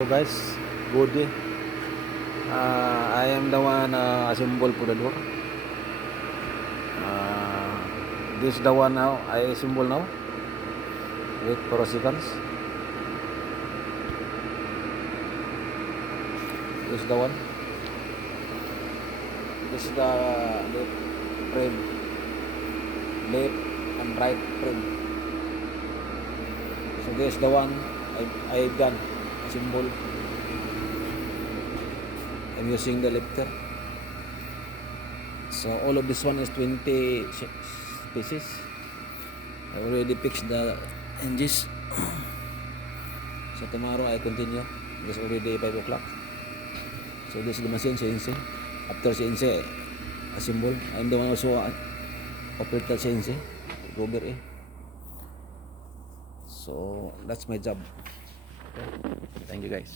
So guys, good day. I am the one assemble for the door. This is the one now I assemble now. Wait for a seconds. This is the one. This is the left frame, left and right frame. So this is the one I done assemble. I'm using the lifter. So all of this one is 20 pieces. I already fixed the hinges. So tomorrow I continue. It's already 5 o'clock. So this is the machine, CNC. After CNC, assemble. I'm the one also operator CNC. Robert A. So that's my job. Okay. Thank you guys.